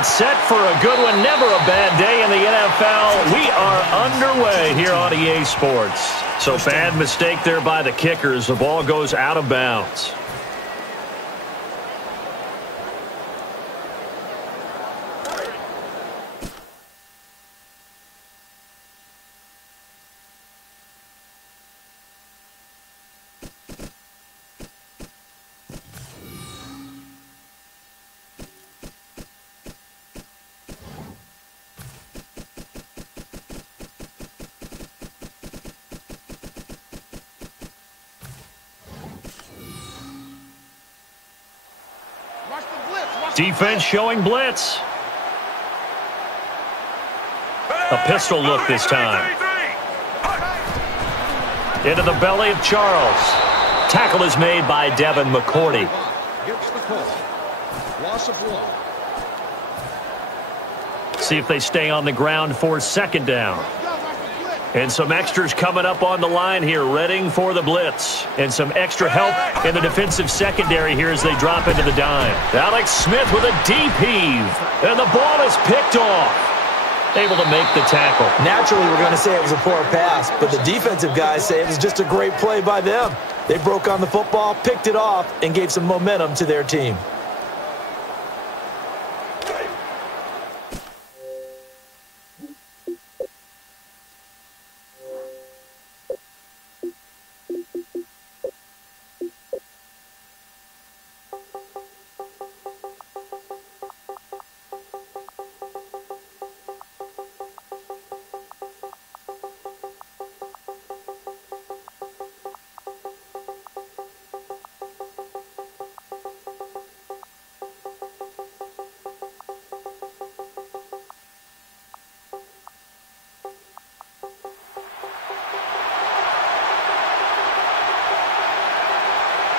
It's set for a good one. Never a bad day in the NFL. We are underway here on EA Sports. So bad mistake there by the kickers. The ball goes out of bounds. Defense showing blitz. A pistol look this time. Into the belly of Charles. Tackle is made by Devin McCourty. See if they stay on the ground for second down. And some extras coming up on the line here, readying for the blitz. And some extra help in the defensive secondary here as they drop into the dime. Alex Smith with a deep heave. And the ball is picked off. Able to make the tackle. Naturally, we're going to say it was a poor pass, but the defensive guys say it was just a great play by them. They broke on the football, picked it off, and gave some momentum to their team.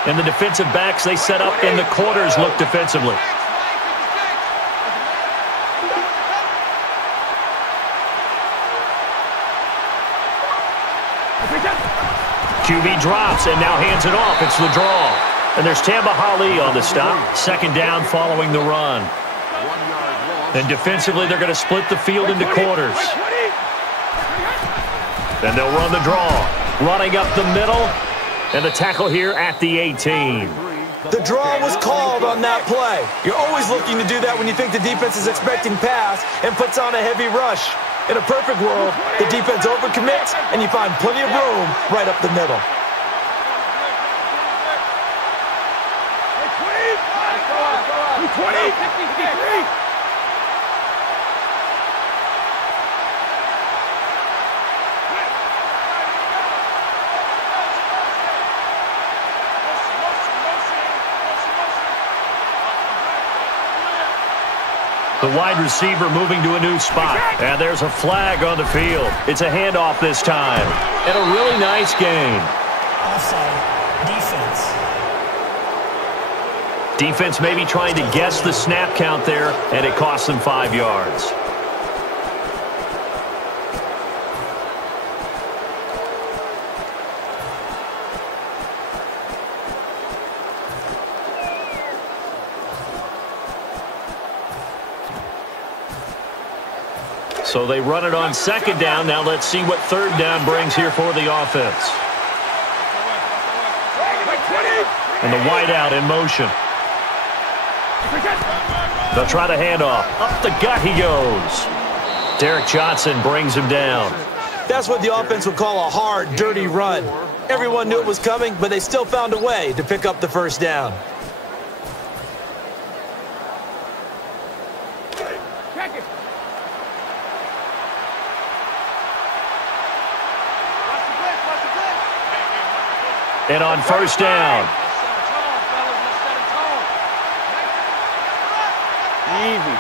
And the defensive backs they set up in the quarters look defensively. QB drops and now hands it off. It's the draw. And there's Tamba Hali on the stop. Second down following the run. And defensively they're going to split the field into quarters. Then they'll run the draw. Running up the middle. And the tackle here at the 18. The draw was called on that play. You're always looking to do that when you think the defense is expecting pass and puts on a heavy rush. In a perfect world, the defense overcommits, and you find plenty of room right up the middle. The wide receiver moving to a new spot. And there's a flag on the field. It's a handoff this time. And a really nice game. Offside. Defense. Defense maybe trying to guess the snap count there, and it costs them 5 yards. So they run it on second down. Now let's see what third down brings here for the offense. And the wideout in motion. They'll try the handoff. Up the gut he goes. Derek Johnson brings him down. That's what the offense would call a hard, dirty run. Everyone knew it was coming, but they still found a way to pick up the first down. And on first down. Easy.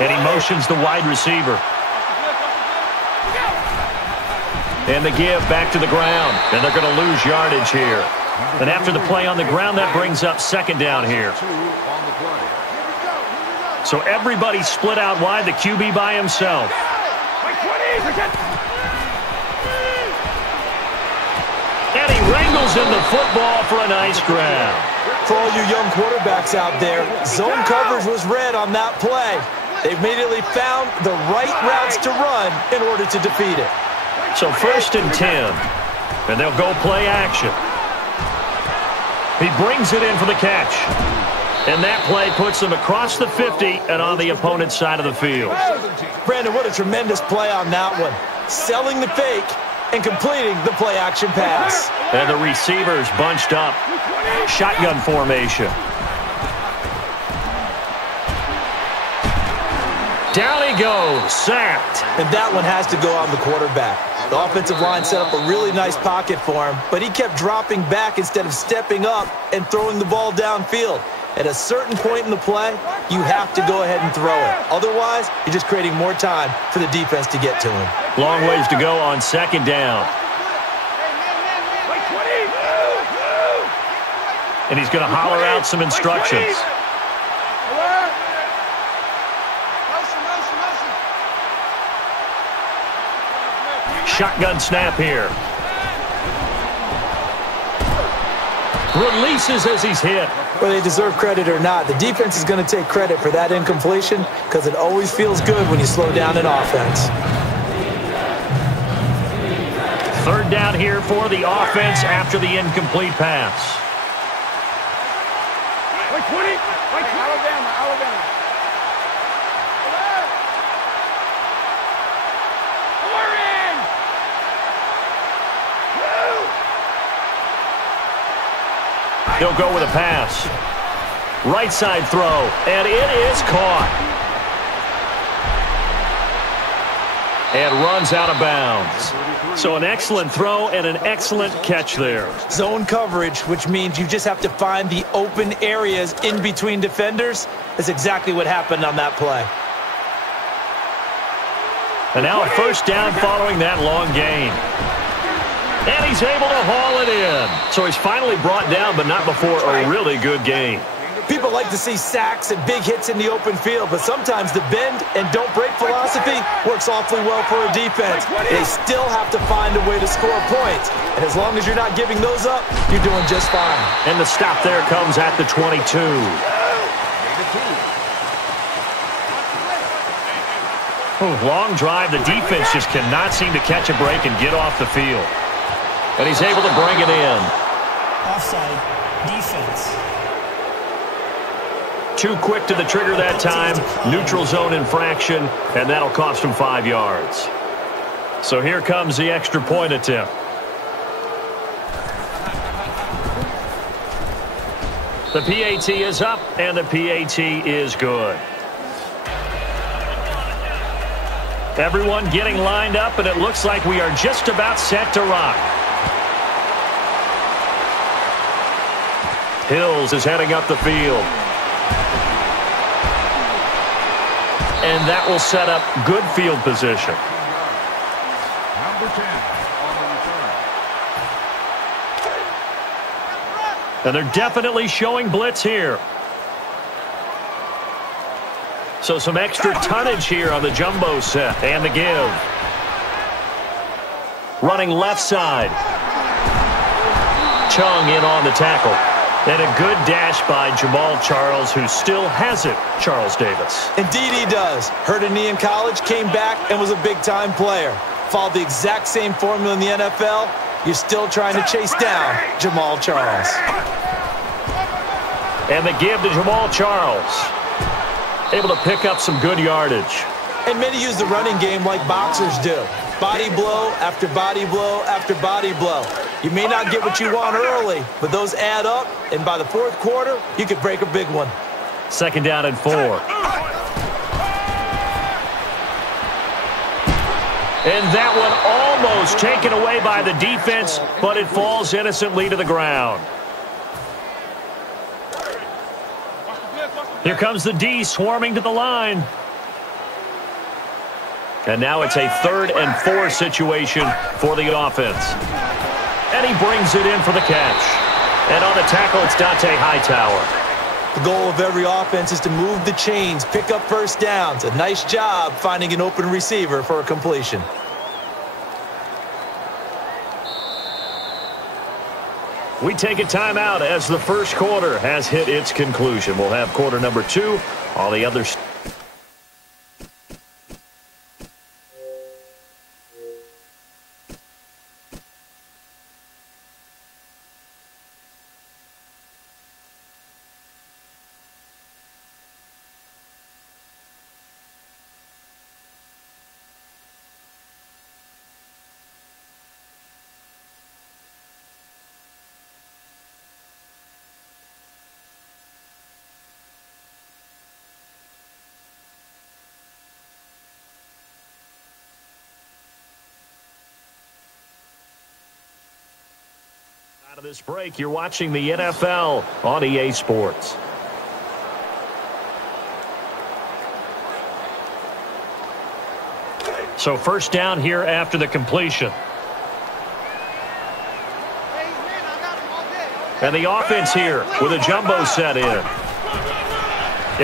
And he motions the wide receiver. And the give back to the ground. And they're going to lose yardage here. And after the play on the ground, that brings up second down here. So everybody split out wide, the QB by himself. And And he wrangles in the football for a nice grab. For all you young quarterbacks out there, zone coverage was read on that play. They immediately found the right routes to run in order to defeat it. So 1st and 10, and they'll go play action. He brings it in for the catch. And that play puts them across the 50 and on the opponent's side of the field. Brandon, what a tremendous play on that one. Selling the fake and completing the play-action pass. And the receivers bunched up. Shotgun formation. Down he goes, sacked. And that one has to go on the quarterback. The offensive line set up a really nice pocket for him, but he kept dropping back instead of stepping up and throwing the ball downfield. At a certain point in the play, you have to go ahead and throw it. Otherwise, you're just creating more time for the defense to get to him. Long ways to go on 2nd down. And he's going to holler out some instructions. Shotgun snap here. Releases as he's hit. Whether they deserve credit or not, the defense is going to take credit for that incompletion because it always feels good when you slow down an offense. 3rd down here for the offense after the incomplete pass. He'll go with a pass. Right side throw, and it is caught. And runs out of bounds. So an excellent throw and an excellent catch there. Zone coverage, which means you just have to find the open areas in between defenders. That's exactly what happened on that play. And now a 1st down following that long gain. And he's able to haul it in. So he's finally brought down, but not before a really good game. People like to see sacks and big hits in the open field, but sometimes the bend and don't break philosophy works awfully well for a defense. They still have to find a way to score points. And as long as you're not giving those up, you're doing just fine. And the stop there comes at the 22. Long drive. The defense just cannot seem to catch a break and get off the field. And he's able to bring it in. Offside. Defense. Too quick to the trigger that time. Neutral zone infraction, and that'll cost him 5 yards. So here comes the extra point attempt. The PAT is up, and the PAT is good. Everyone getting lined up, and it looks like we are just about set to rock. Hills is heading up the field. And that will set up good field position. Number 10 on the return. And they're definitely showing blitz here. So some extra tonnage here on the jumbo set. And the give. Running left side. Chung in on the tackle. And a good dash by Jamal Charles, who still has it, Charles Davis. Indeed he does. Hurt a knee in college, came back, and was a big-time player. Followed the exact same formula in the NFL. You're still trying to chase down Jamal Charles. And the give to Jamal Charles. Able to pick up some good yardage. And many use the running game like boxers do. Body blow after body blow after body blow. You may not get what you want early, but those add up, and by the 4th quarter, you could break a big one. 2nd down and 4. And that one almost taken away by the defense, but it falls innocently to the ground. Here comes the D swarming to the line. And now it's a 3rd and 4 situation for the offense. And he brings it in for the catch. And on the tackle, it's Dante Hightower. The goal of every offense is to move the chains, pick up 1st downs. A nice job finding an open receiver for a completion. We take a timeout as the first quarter has hit its conclusion. We'll have quarter number 2. All the others. Out of this break, you're watching the NFL on EA Sports. So first down here after the completion. And the offense here with a jumbo set in.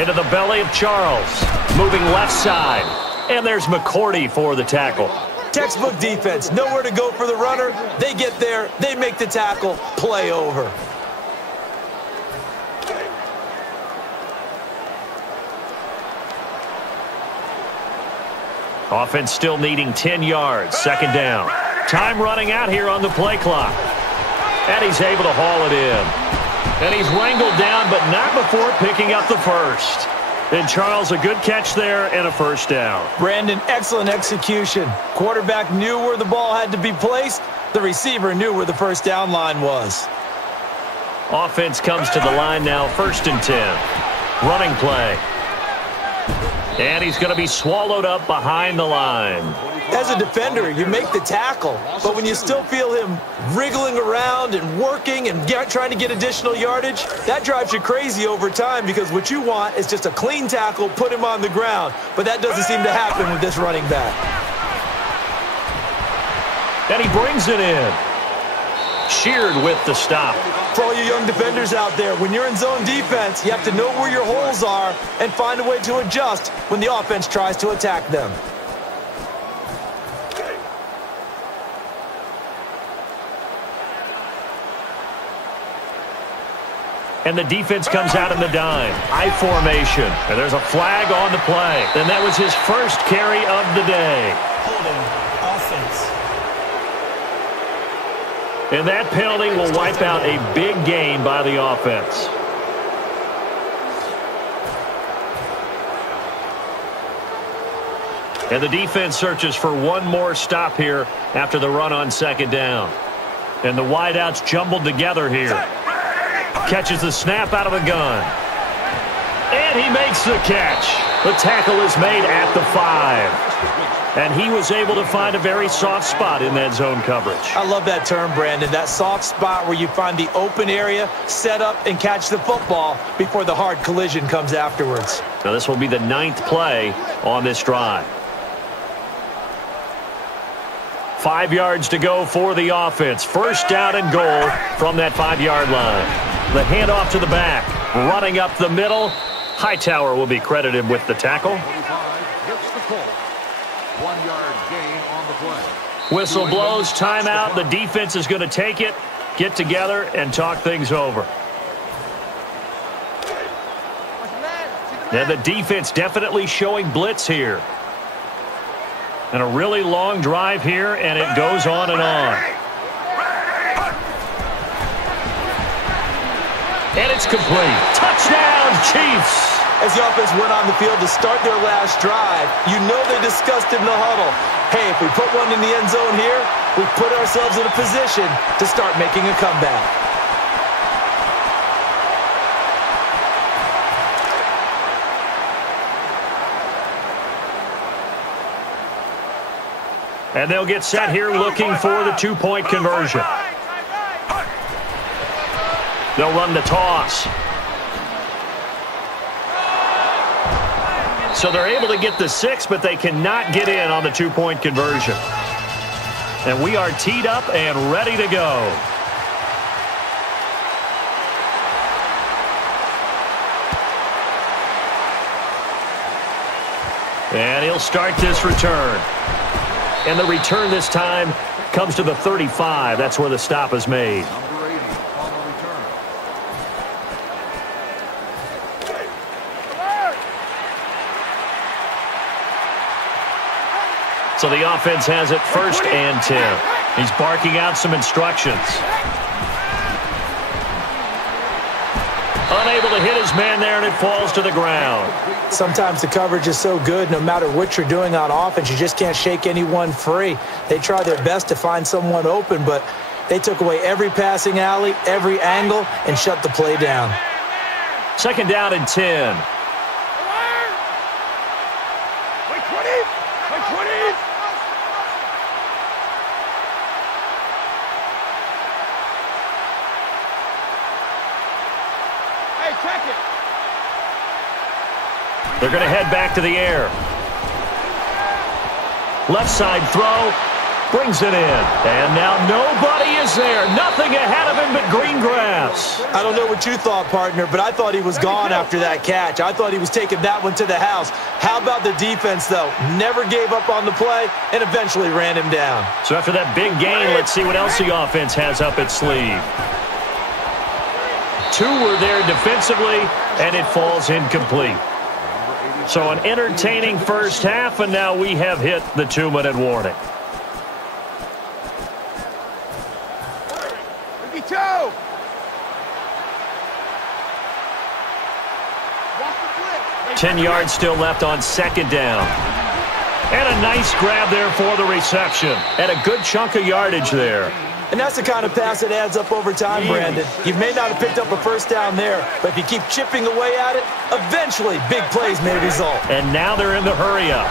Into the belly of Charles. Moving left side. And there's McCourty for the tackle. Textbook defense. Nowhere to go for the runner. They get there. They make the tackle. Play over. Offense still needing 10 yards. Second down. Time running out here on the play clock. And he's able to haul it in. And he's wrangled down, but not before picking up the first. And Charles, a good catch there and a first down. Brandon, excellent execution. Quarterback knew where the ball had to be placed. The receiver knew where the first down line was. Offense comes to the line now, 1st and 10. Running play. And he's going to be swallowed up behind the line. As a defender, you make the tackle, but when you still feel him wriggling around and working and trying to get additional yardage, that drives you crazy over time because what you want is just a clean tackle, put him on the ground, but that doesn't seem to happen with this running back. And he brings it in. Sheared with the stop. For all you young defenders out there, when you're in zone defense, you have to know where your holes are and find a way to adjust when the offense tries to attack them. And the defense comes out in the dime. I formation. And there's a flag on the play. And that was his first carry of the day. Holding. Offense. And that penalty will wipe out a big gain by the offense. And the defense searches for one more stop here after the run on second down. And the wideouts jumbled together here. Catches the snap out of a gun. And he makes the catch. The tackle is made at the 5. And he was able to find a very soft spot in that zone coverage. I love that term, Brandon. That soft spot where you find the open area, set up, and catch the football before the hard collision comes afterwards. Now this will be the 9th play on this drive. 5 yards to go for the offense. First down and goal from that 5-yard line. The handoff to the back. Running up the middle. Hightower will be credited with the tackle. 25 gets the call. 1 yard gain on the play. Whistle blows, timeout. The defense is going to take it, get together, and talk things over. And the defense definitely showing blitz here. And a really long drive here, and it goes on and on. And it's complete. Touchdown, Chiefs! As the offense went on the field to start their last drive, you know they discussed in the huddle, hey, if we put one in the end zone here, we put ourselves in a position to start making a comeback. And they'll get set here looking for the 2-point conversion. They'll run the toss. So they're able to get the 6, but they cannot get in on the 2-point conversion. And we are teed up and ready to go. And he'll start this return. And the return this time comes to the 35. That's where the stop is made. Number 80 on So the offense has it 1st and 10. He's barking out some instructions. Unable to hit his man there, and it falls to the ground. Sometimes the coverage is so good, no matter what you're doing on offense, you just can't shake anyone free. They try their best to find someone open, but they took away every passing alley, every angle, and shut the play down. 2nd down and 10. They're going to head back to the air. Left side throw. Brings it in. And now nobody is there. Nothing ahead of him but green grass. I don't know what you thought, partner, but I thought he was gone after that catch. I thought he was taking that one to the house. How about the defense, though? Never gave up on the play and eventually ran him down. So after that big gain, let's see what else the offense has up its sleeve. 2 were there defensively, and it falls incomplete. So an entertaining first half, and now we have hit the 2-minute warning. Go! 10 yards still left on 2nd down. And a nice grab there for the reception. And a good chunk of yardage there. And that's the kind of pass that adds up over time, Brandon. You may not have picked up a first down there, but if you keep chipping away at it, eventually big plays may result. And now they're in the hurry-up.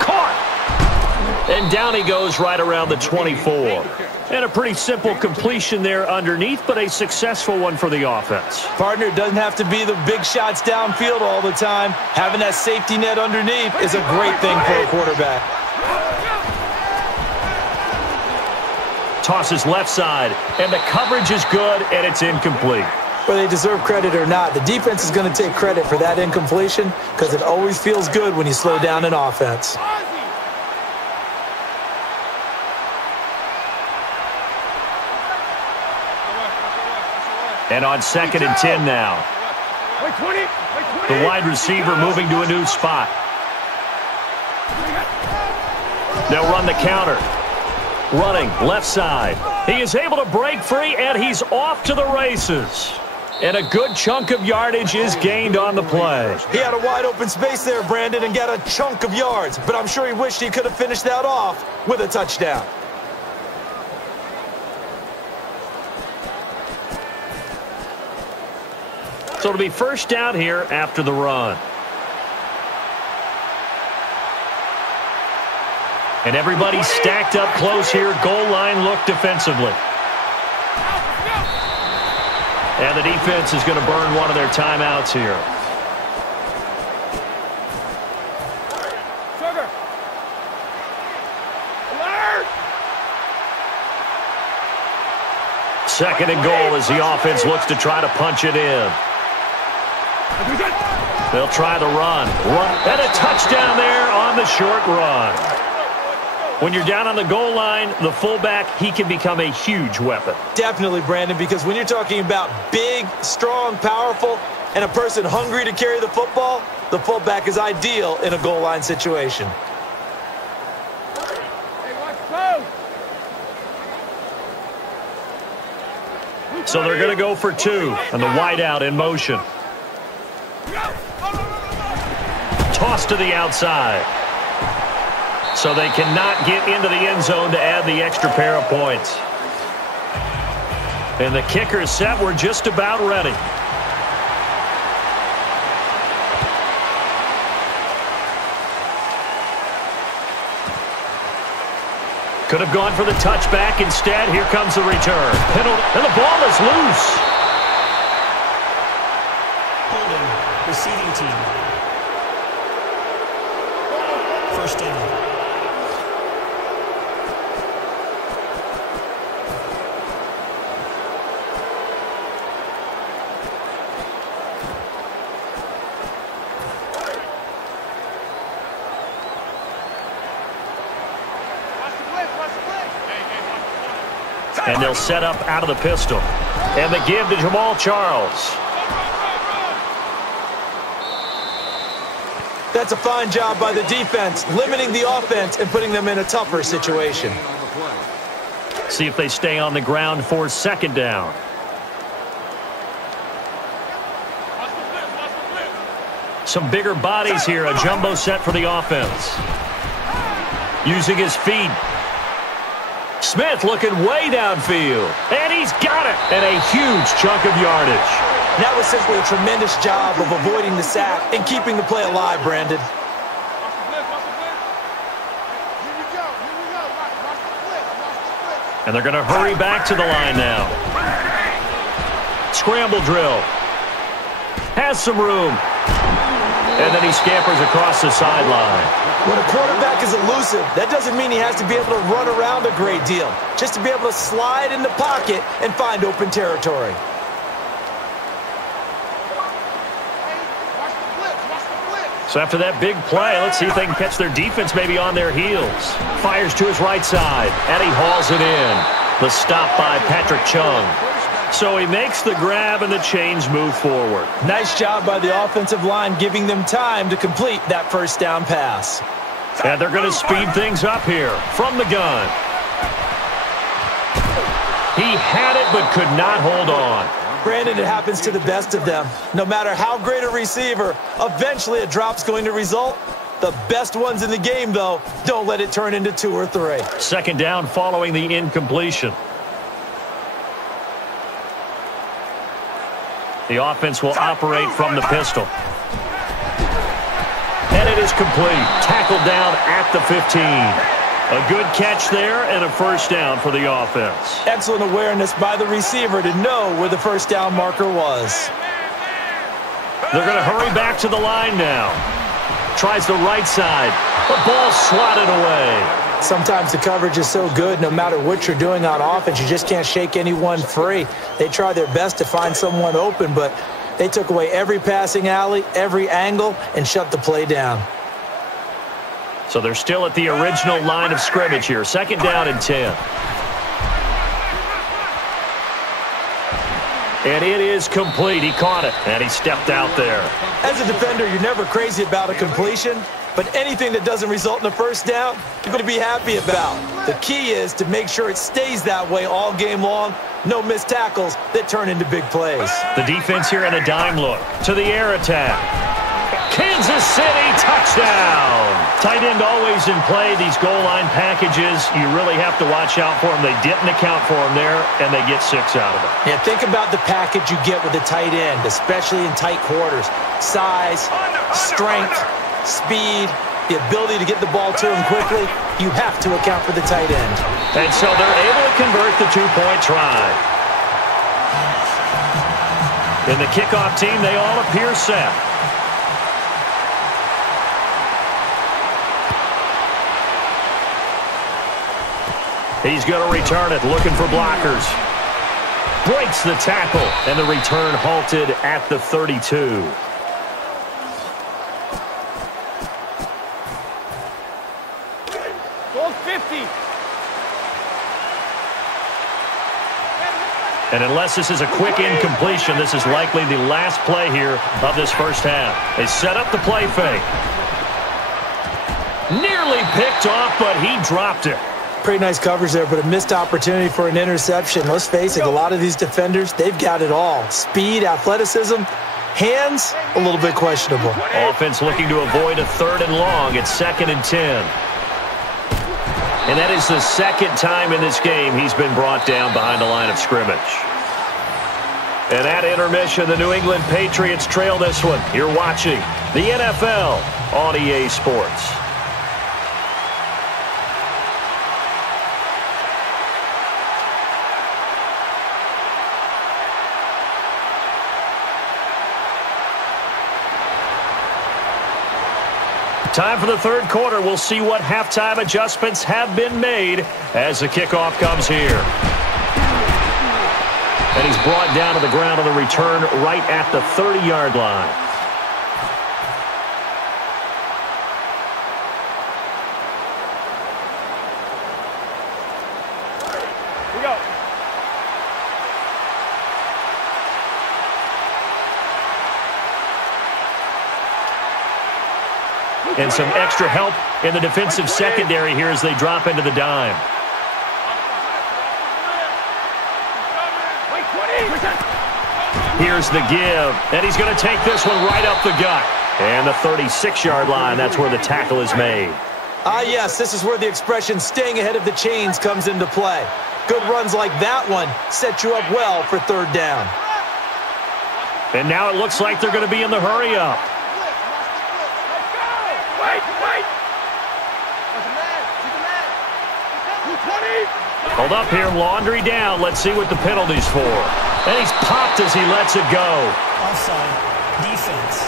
Caught! And down he goes right around the 24. And a pretty simple completion there underneath, but a successful one for the offense. Partner, it doesn't have to be the big shots downfield all the time. Having that safety net underneath is a great thing for a quarterback. Tosses left side, and the coverage is good, and it's incomplete. Whether they deserve credit or not, the defense is going to take credit for that incompletion because it always feels good when you slow down an offense. And on 2nd and 10 now. The wide receiver moving to a new spot. They'll run the counter. Running left side. He is able to break free, and he's off to the races. And a good chunk of yardage is gained on the play. He had a wide open space there, Brandon, and got a chunk of yards. But I'm sure he wished he could have finished that off with a touchdown. So it'll be 1st down here after the run. And everybody stacked up close here. Goal line look defensively. And the defense is going to burn one of their timeouts here. Second and goal as the offense looks to try to punch it in. They'll try the run. And a touchdown there on the short run. When you're down on the goal line, the fullback, he can become a huge weapon. Definitely, Brandon, because when you're talking about big, strong, powerful, and a person hungry to carry the football, the fullback is ideal in a goal line situation. So they're going to go for 2, and the wideout in motion. Toss to the outside. So they cannot get into the end zone to add the extra pair of points. And the kicker is set. We're just about ready. Could have gone for the touchback. Instead, here comes the return. Penalty, and the ball is loose. Holding, receiving team. 1st down. And they'll set up out of the pistol. And they give to Jamal Charles. That's a fine job by the defense, limiting the offense and putting them in a tougher situation. See if they stay on the ground for second down. Some bigger bodies here, a jumbo set for the offense. Using his feet. Smith looking way downfield. And he's got it. And a huge chunk of yardage. That was simply a tremendous job of avoiding the sack and keeping the play alive, Brandon. And they're going to hurry back to the line now. Scramble drill. Has some room. And then he scampers across the sideline. When a quarterback is elusive, that doesn't mean he has to be able to run around a great deal. Just to be able to slide in the pocket and find open territory. So after that big play, let's see if they can catch their defense maybe on their heels. Fires to his right side, and he hauls it in. The stop by Patrick Chung. So he makes the grab and the chains move forward. Nice job by the offensive line giving them time to complete that first down pass. And they're going to speed things up here from the gun. He had it but could not hold on. Brandon, it happens to the best of them. No matter how great a receiver, eventually a drop's going to result. The best ones in the game, though, don't let it turn into 2 or 3. Second down following the incompletion. The offense will operate from the pistol. And it is complete. Tackled down at the 15. A good catch there and a first down for the offense. Excellent awareness by the receiver to know where the first down marker was. They're going to hurry back to the line now. Tries the right side. The ball swatted away. Sometimes the coverage is so good, no matter what you're doing on offense, you just can't shake anyone free. They try their best to find someone open, but they took away every passing alley, every angle, and shut the play down. So they're still at the original line of scrimmage here. Second down and 10. And it is complete. He caught it, and he stepped out there. As a defender, you're never crazy about a completion, but anything that doesn't result in a first down, you're going to be happy about. The key is to make sure it stays that way all game long. No missed tackles that turn into big plays. The defense here in a dime look to the air attack. Kansas City touchdown. Tight end always in play. These goal line packages, you really have to watch out for them. They didn't account for them there, and they get 6 out of it. Yeah, think about the package you get with a tight end, especially in tight quarters. Size, strength, speed, the ability to get the ball to him quickly. You have to account for the tight end. And so they're able to convert the 2-point try. In the kickoff team, they all appear set. He's going to return it, looking for blockers. Breaks the tackle, and the return halted at the 32. Goal 50. And unless this is a quick incompletion, this is likely the last play here of this first half. They set up the play fake. Nearly picked off, but he dropped it. Pretty nice coverage there, but a missed opportunity for an interception. Let's face it, a lot of these defenders, they've got it all. Speed, athleticism, hands, a little bit questionable. Offense looking to avoid a 3rd and long. It's 2nd and 10. And that is the second time in this game he's been brought down behind the line of scrimmage. And at intermission, the New England Patriots trail this one. You're watching the NFL on EA Sports. Time for the third quarter. We'll see what halftime adjustments have been made as the kickoff comes here. And he's brought down to the ground on the return right at the 30-yard line. And some extra help in the defensive secondary here as they drop into the dime. Here's the give, and he's going to take this one right up the gut. And the 36-yard line, that's where the tackle is made. Yes, this is where the expression staying ahead of the chains comes into play. Good runs like that one set you up well for third down. And now it looks like they're going to be in the hurry-up. Hold up here, laundry down. Let's see what the penalty's for. And he's popped as he lets it go. Offside. Defense.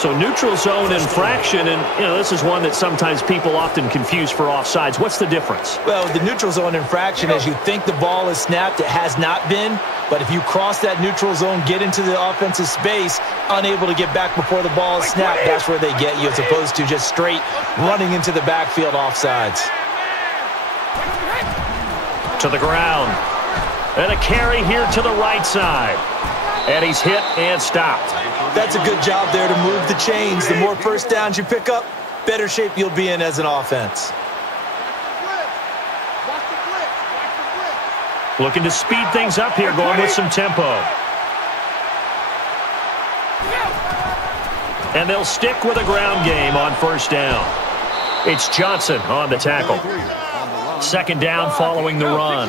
So neutral zone infraction, and this is one that sometimes people often confuse for offsides. What's the difference? Well, the neutral zone infraction, as you think the ball is snapped, it has not been. But if you cross that neutral zone, get into the offensive space, unable to get back before the ball is snapped, that's where they get you, as opposed to just straight running into the backfield offsides. To the ground. And a carry here to the right side. And he's hit and stopped. That's a good job there to move the chains. The more first downs you pick up, better shape you'll be in as an offense. Looking to speed things up here, going with some tempo. And they'll stick with a ground game on first down. It's Johnson on the tackle. Second down following the run.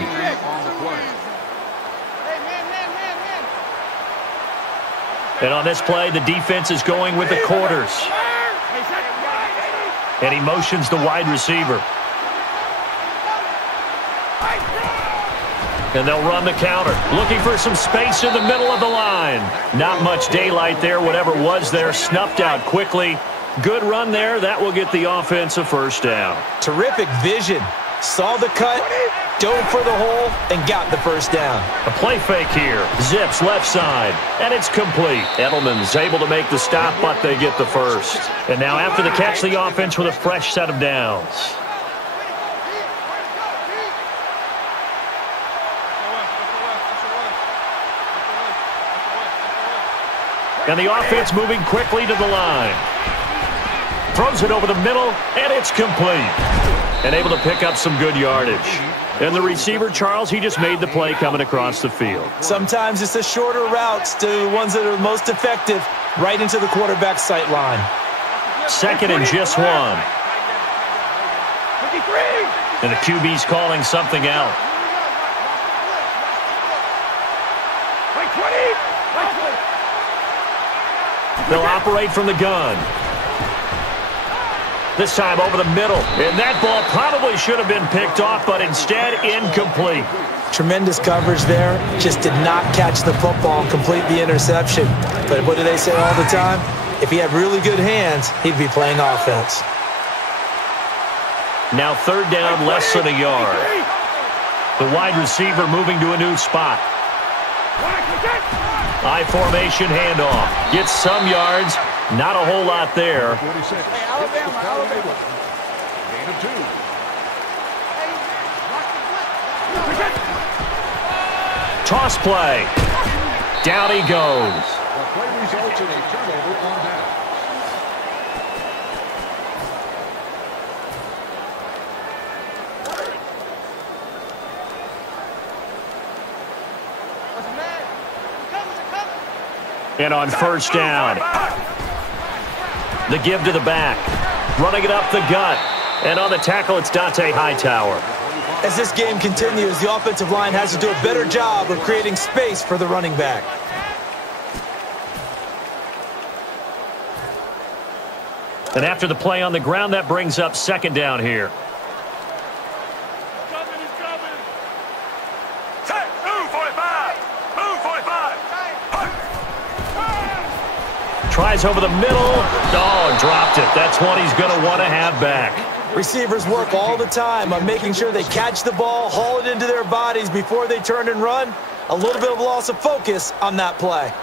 And on this play, the defense is going with the quarters. And he motions the wide receiver. And they'll run the counter. Looking for some space in the middle of the line. Not much daylight there. Whatever was there, snuffed out quickly. Good run there. That will get the offense a first down. Terrific vision. Saw the cut, dove for the hole, and got the first down. A play fake here. Zips left side, and it's complete. Edelman's able to make the stop, but they get the first. And now after the catch, the offense with a fresh set of downs. And the offense moving quickly to the line. Throws it over the middle, and it's complete. And able to pick up some good yardage. And the receiver, Charles, he just made the play coming across the field. Sometimes it's the shorter routes to the ones that are most effective, right into the quarterback's sight line. Second and just one. And the QB's calling something out. They'll operate from the gun. This time over the middle. And that ball probably should have been picked off, but instead incomplete. Tremendous coverage there. Just did not catch the football and complete the interception. But what do they say all the time? If he had really good hands, he'd be playing offense. Now third down, less than a yard. The wide receiver moving to a new spot. High formation handoff. Gets some yards. Not a whole lot there. Alabama. Gain of 2. Toss play. Down he goes. The play results in a turnover on down. And on first down, the give to the back. Running it up the gut. And on the tackle, it's Dante Hightower. As this game continues, the offensive line has to do a better job of creating space for the running back. And after the play on the ground, that brings up second down here. Tries over the middle. Oh, dropped it. That's one he's going to want to have back. Receivers work all the time on making sure they catch the ball, haul it into their bodies before they turn and run. A little bit of loss of focus on that play.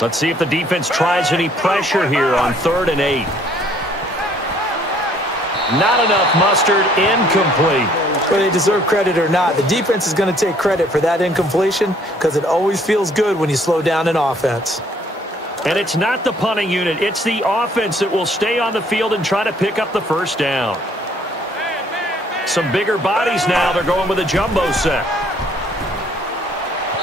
Let's see if the defense tries any pressure here on 3rd and 8. Not enough mustard. Incomplete. Whether they deserve credit or not, the defense is going to take credit for that incompletion because it always feels good when you slow down an offense. And it's not the punting unit. It's the offense that will stay on the field and try to pick up the first down. Some bigger bodies now. They're going with a jumbo set.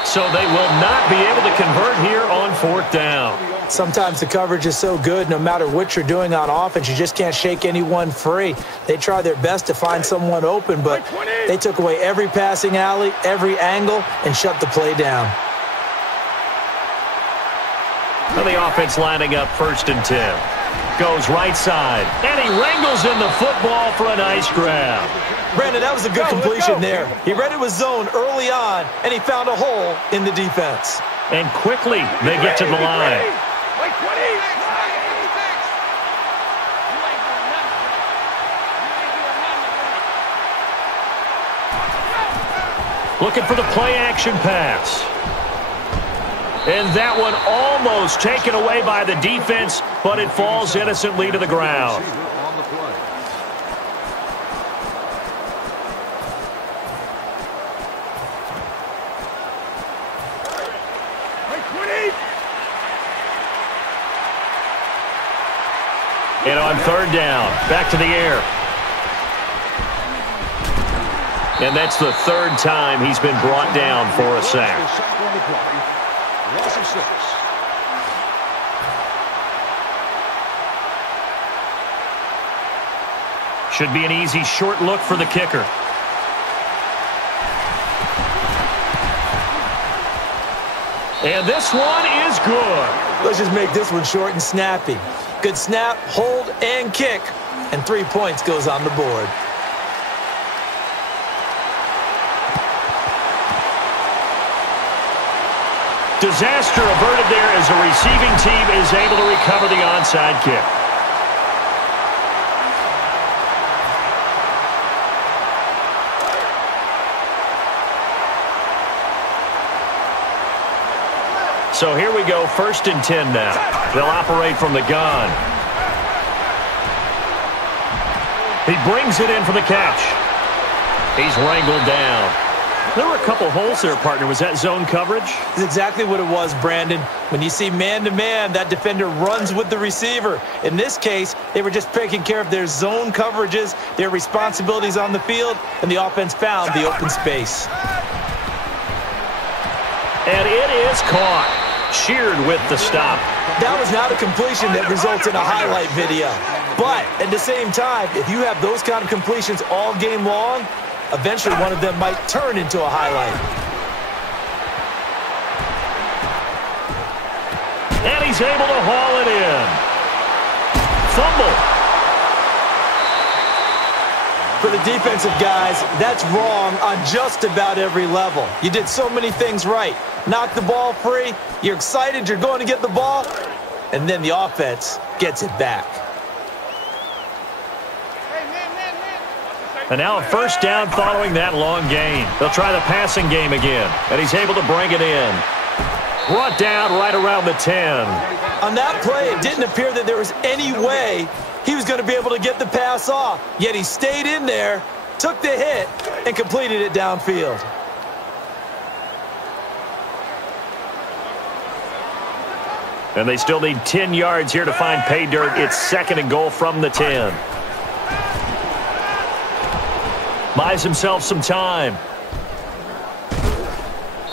So they will not be able to convert here on 4th down. Sometimes the coverage is so good, no matter what you're doing on offense, you just can't shake anyone free. They try their best to find someone open, but they took away every passing alley, every angle, and shut the play down. And the offense lining up 1st and 10. Goes right side, and he wrangles in the football for a nice grab. Brandon, that was a good completion there. He read it was zone early on, and he found a hole in the defense. And quickly, they get to the line. Looking for the play-action pass. And that one almost taken away by the defense, but it falls innocently to the ground. And on 3rd down, back to the air. And that's the 3rd time he's been brought down for a sack. Should be an easy short look for the kicker. And this one is good. Let's just make this one short and snappy. Good snap, hold, and kick. And 3 points goes on the board. Disaster averted there as the receiving team is able to recover the onside kick. So here we go, 1st and 10 now. They'll operate from the gun. He brings it in for the catch. He's wrangled down. There were a couple holes there, partner. Was that zone coverage? That's exactly what it was, Brandon. When you see man-to-man, that defender runs with the receiver. In this case, they were just taking care of their zone coverages, their responsibilities on the field, and the offense found the open space. And it is caught. Sheared with the stop. That was not a completion that results in a highlight video. But at the same time, if you have those kind of completions all game long, eventually one of them might turn into a highlight. And he's able to haul it in. Fumble. For the defensive guys, that's wrong on just about every level. You did so many things right. Knock the ball free, you're excited you're going to get the ball, and then the offense gets it back. And now a 1st down following that long gain. They'll try the passing game again, and he's able to bring it in. Brought down right around the 10. On that play, it didn't appear that there was any way he was going to be able to get the pass off, yet he stayed in there, took the hit, and completed it downfield. And they still need 10 yards here to find pay dirt. It's 2nd and goal from the 10. Buys himself some time.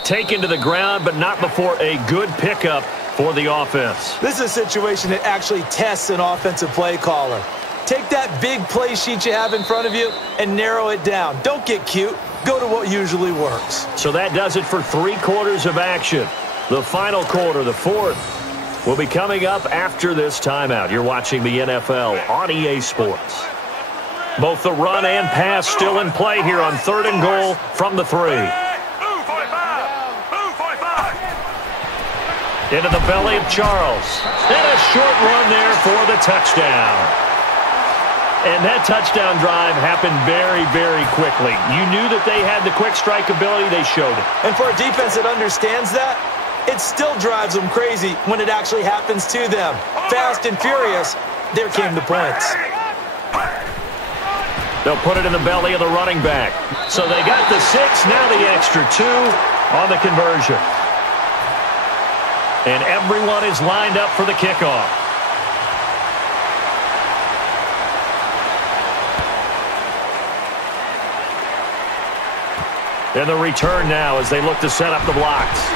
Taken to the ground, but not before a good pickup for the offense. This is a situation that actually tests an offensive play caller. Take that big play sheet you have in front of you and narrow it down. Don't get cute. Go to what usually works. So that does it for 3 quarters of action. The final quarter, the 4th, will be coming up after this timeout. You're watching the NFL on EA Sports. Both the run and pass still in play here on 3rd and goal from the 3. Into the belly of Charles. And a short run there for the touchdown. And that touchdown drive happened very, very quickly. You knew that they had the quick strike ability. They showed it. And for a defense that understands that, it still drives them crazy when it actually happens to them. Fast and furious, there came the points. They'll put it in the belly of the running back. So they got the 6, now the extra 2 on the conversion. And everyone is lined up for the kickoff. And the return now as they look to set up the blocks.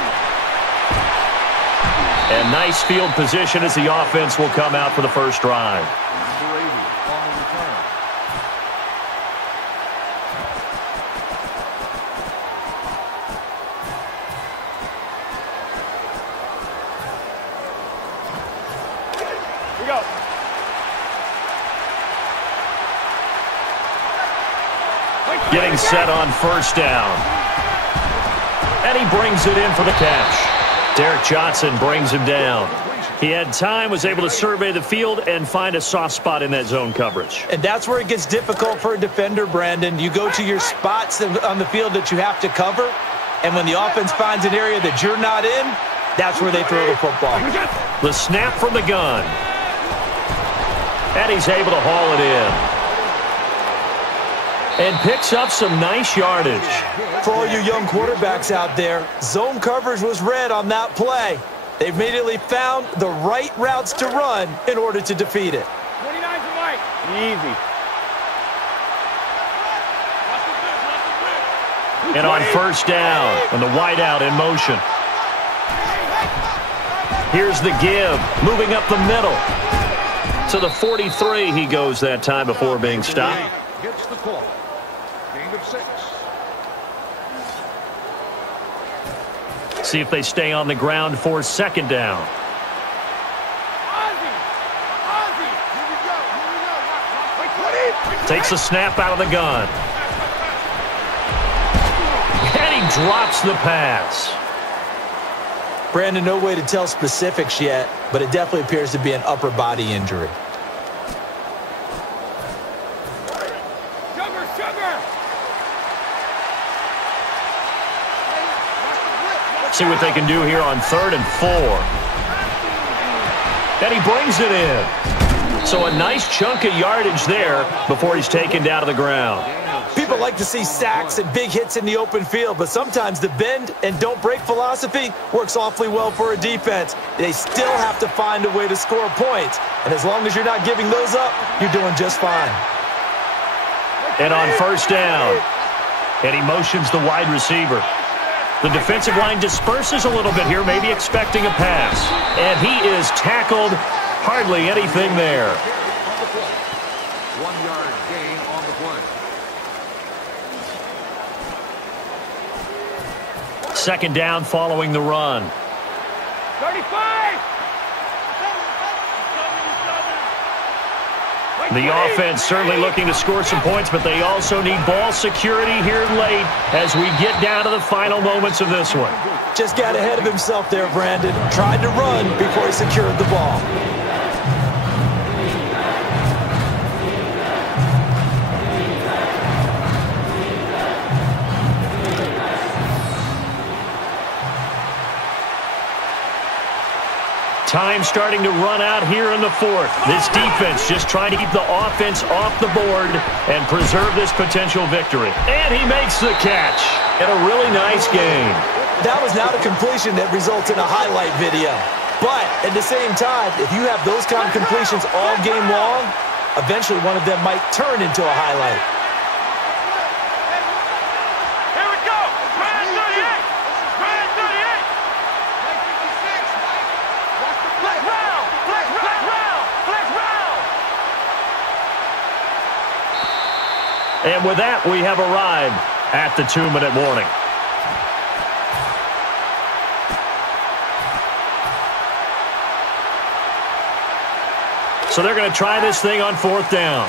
And nice field position as the offense will come out for the first drive. Number 80 on the return. Here we go. Getting set on first down. And he brings it in for the catch. Derek Johnson brings him down. He had time, was able to survey the field and find a soft spot in that zone coverage. And that's where it gets difficult for a defender, Brandon. You go to your spots on the field that you have to cover, and when the offense finds an area that you're not in, that's where they throw the football. The snap from the gun. And he's able to haul it in. And picks up some nice yardage. For all you young quarterbacks out there, zone coverage was read on that play. They immediately found the right routes to run in order to defeat it. 29 to Mike. Easy. And on first down, and the wideout in motion. Here's the give, moving up the middle. To the 43 he goes that time before being stopped. Gets the call. Gain of 6. See if they stay on the ground for second down. Takes a snap out of the gun. And he drops the pass. Brandon, no way to tell specifics yet, but it definitely appears to be an upper body injury. See what they can do here on 3rd and 4. And he brings it in. So a nice chunk of yardage there before he's taken down to the ground. People like to see sacks and big hits in the open field, but sometimes the bend and don't break philosophy works awfully well for a defense. They still have to find a way to score points, and as long as you're not giving those up, you're doing just fine. And on first down, and he motions the wide receiver. The defensive line disperses a little bit here, maybe expecting a pass. And he is tackled. Hardly anything there. 1 yard gain on the play. Second down following the run. 35! The offense certainly looking to score some points, but they also need ball security here late as we get down to the final moments of this one. Just got ahead of himself there, Brandon. Tried to run before he secured the ball. Time starting to run out here in the 4th. This defense just trying to keep the offense off the board and preserve this potential victory. And he makes the catch. And a really nice game. That was not a completion that results in a highlight video. But at the same time, if you have those kind of completions all game long, eventually one of them might turn into a highlight. And with that, we have arrived at the 2-minute warning. So they're going to try this thing on 4th down.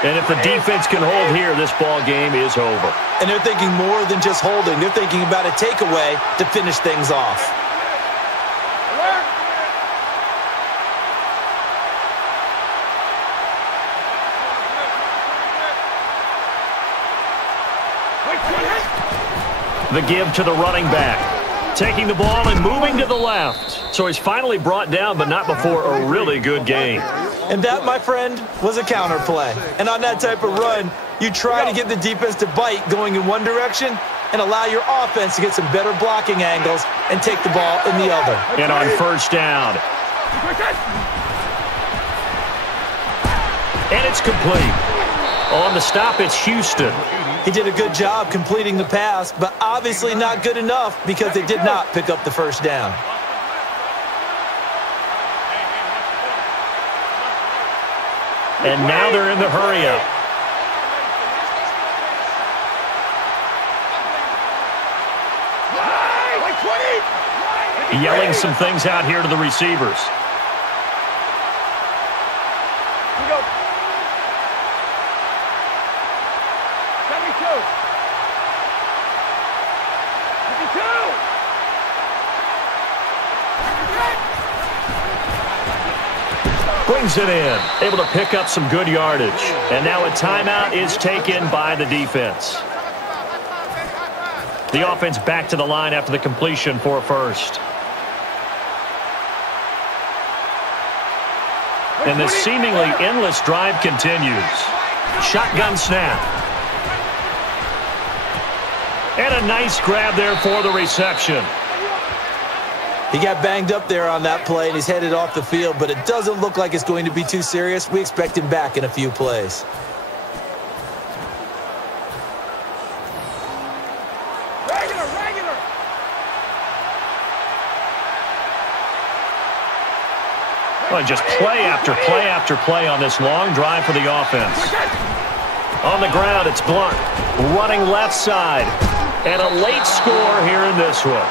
And if the defense can hold here, this ball game is over. And they're thinking more than just holding. They're thinking about a takeaway to finish things off. The give to the running back. Taking the ball and moving to the left. So he's finally brought down, but not before a really good game. And that, my friend, was a counter play. And on that type of run, you try to get the defense to bite going in one direction and allow your offense to get some better blocking angles and take the ball in the other. And on first down. And it's complete. On the stop, it's Houston. He did a good job completing the pass, but obviously not good enough because they did not pick up the first down. And now they're in the hurry-up. Yelling some things out here to the receivers. Brings it in, able to pick up some good yardage. And now a timeout is taken by the defense. The offense back to the line after the completion for a first. And the seemingly endless drive continues. Shotgun snap. And a nice grab there for the reception. He got banged up there on that play, and he's headed off the field, but it doesn't look like it's going to be too serious. We expect him back in a few plays. Regular. Well, just play after play after play on this long drive for the offense. On the ground, it's Blunt. Running left side. And a late score here in this one.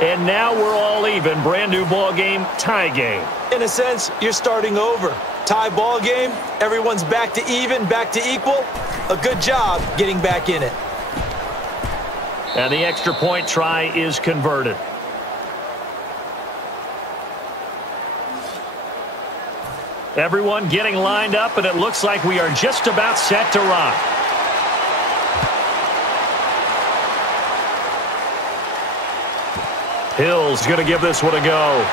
And now we're all even. Brand new ball game, tie game. In a sense, you're starting over. Tie ball game, everyone's back to even, back to equal. A good job getting back in it. And the extra point try is converted. Everyone getting lined up, and it looks like we are just about set to rock. Hill's going to give this one a go.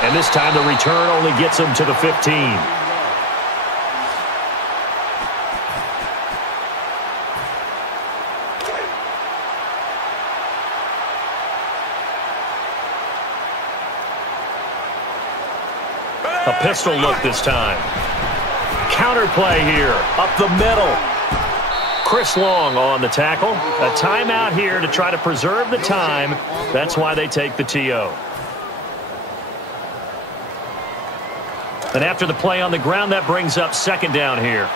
And this time the return only gets him to the 15. A pistol look this time. Counter play here, up the middle. Chris Long on the tackle. A timeout here to try to preserve the time. That's why they take the TO. And after the play on the ground, that brings up second down here.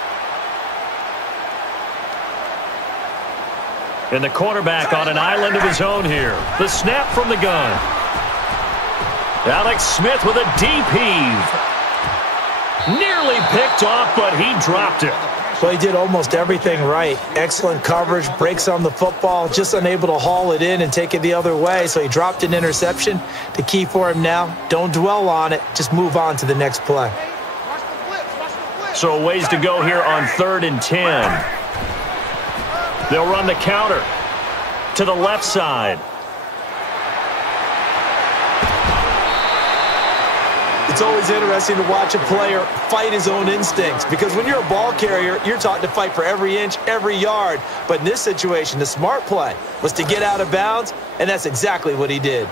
And the quarterback on an island of his own here. The snap from the gun. Alex Smith with a deep heave. Nearly picked off, but he dropped it. Well, he did almost everything right. Excellent coverage, breaks on the football, just unable to haul it in and take it the other way, so he dropped an interception. The key for him now, don't dwell on it, just move on to the next play. So a ways to go here on 3rd and 10. They'll run the counter to the left side. It's always interesting to watch a player fight his own instincts, because when you're a ball carrier, you're taught to fight for every inch, every yard. But in this situation, the smart play was to get out of bounds, and that's exactly what he did.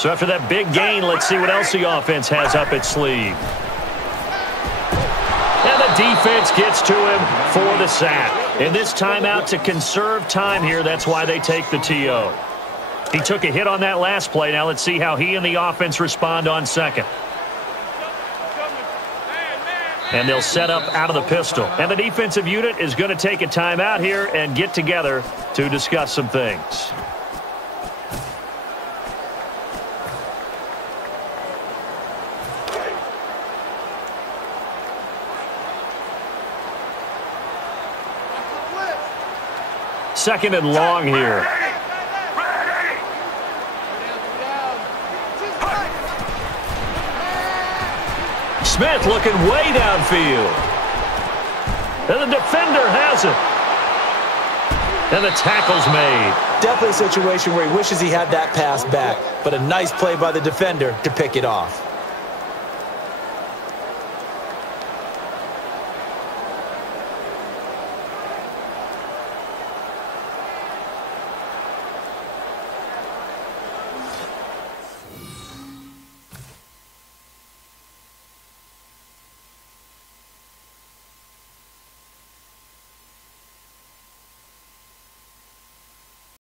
So after that big gain, let's see what else the offense has up its sleeve. And the defense gets to him for the sack. And this timeout to conserve time here, that's why they take the TO. He took a hit on that last play. Now let's see how he and the offense respond on second. And they'll set up out of the pistol. And the defensive unit is going to take a timeout here and get together to discuss some things. Second and long here. Smith looking way downfield. And the defender has it. And the tackle's made. Definitely a situation where he wishes he had that pass back, but a nice play by the defender to pick it off.